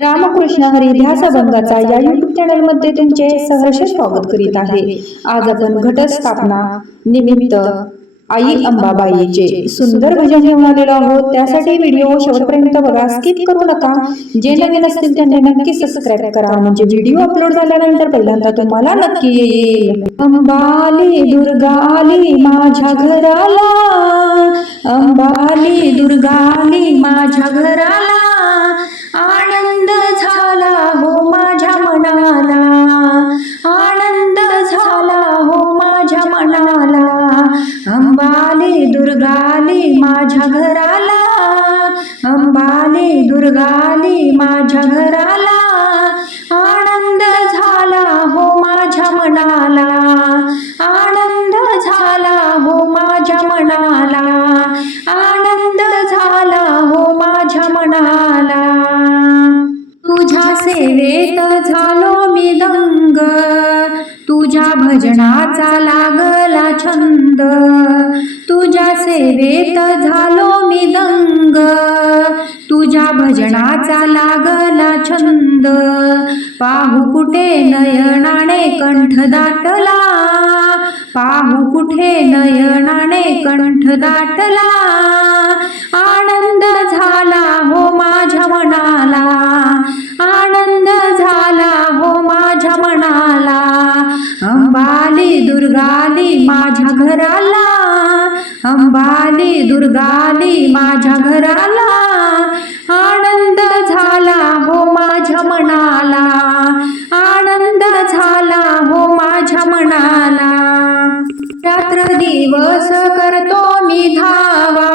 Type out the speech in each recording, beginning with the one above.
रामकृष्ण हरी ध्यास अभंगाचा या युट्यूब चॅनलमध्ये तुमचे सहर्ष स्वागत करीत आहे. आज आपण घटस्थापना निमित्त आई अंबाबाईचे सुंदर भजन घेऊन आलेलो आहोत. त्यासाठी व्हिडिओ शेवटपर्यंत बघा. स्किप करू नका. जे नवीन असतील त्यांनी नक्की सबस्क्राईब करा. म्हणजे व्हिडिओ अपलोड झाल्यानंतर पहिल्यांदा तुम्हाला नक्की येईल. अंबाली दुर्गाली माझ्या घराला. अंबाली दुर्गाली माझ्या घराला. दुर्गा आली माझ्या घराला. आनंद झाला हो माझ्या मनाला. आनंद झाला हो माझ्या मनाला. आनंद झाला हो माझ्या मनाला. तुझ्या सेवेत झालो मी दंग. तुझ्या भजनाचा लागला छंद. तुझ्या सेवेत झालो मी तुझ्या भजनाचा लागला छंद. पाहू कुठे नयनाने कंठ दाटला? पाहू कुठे नयनाने कंठ दाटला? आनंद झाला हो माझ्या मनाला. आनंद झाला हो माझ्या मनाला. अंबाली दुर्गाली माझ्या घराला. अंबाली दुर्गाली माझ्या घराला. आनंद झाला हो माझ्या मनाला. आनंद झाला हो माझ्या मनाला. रात्र दिवस करतो मी धावा.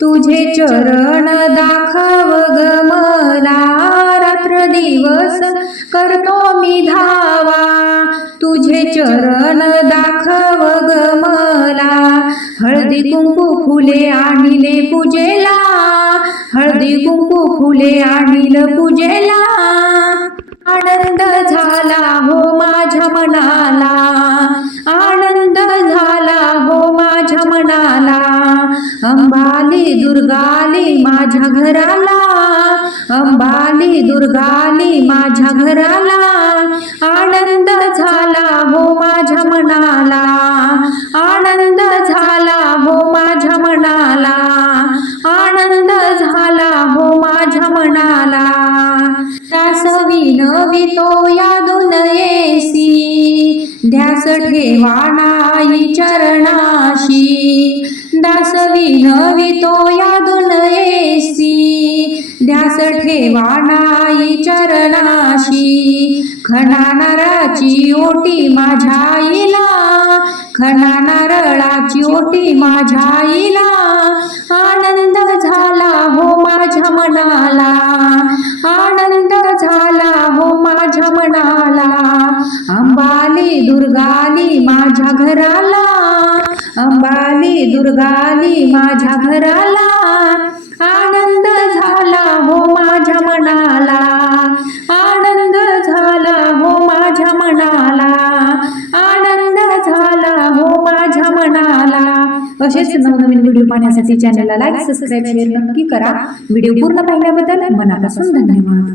तुझे चरण दाखव ग मला. रात्र दिवस करतो मी धावा. तुझे चरण दाखव ग मला. हळदी कुंकू फुले आणले पूजेला. हळदी कुंकू फुले आणील पूजेला. आनंद झाला हो माझ्या मनाला. आनंद झाला हो माझ्या मनाला. अंबाली दुर्गाली माझ्या घराला. अंबाली दुर्गाली माझ्या घराला. आनंद ध्यास ठेवा नाही चरणाशी दास विनवितो यादून येसी ध्यास ठेवा नाही चरणाशी खणा नारळाची ओटी माझ्या इला खणा नारळाची ओटी माझ्या इला घराला अंबाली दुर्गाली माझ्या घराला आनंद झाला हो माझ्या मनाला आनंद झाला हो माझ्या मनाला आनंद झाला हो माझ्या मनाला. असेच नवनवीन व्हिडिओ पाहण्यासाठी चॅनलला लाईक सबस्क्राईब शेअर नक्की करा. व्हिडिओ पूर्ण पाहिल्याबद्दल मनापासून धन्यवाद.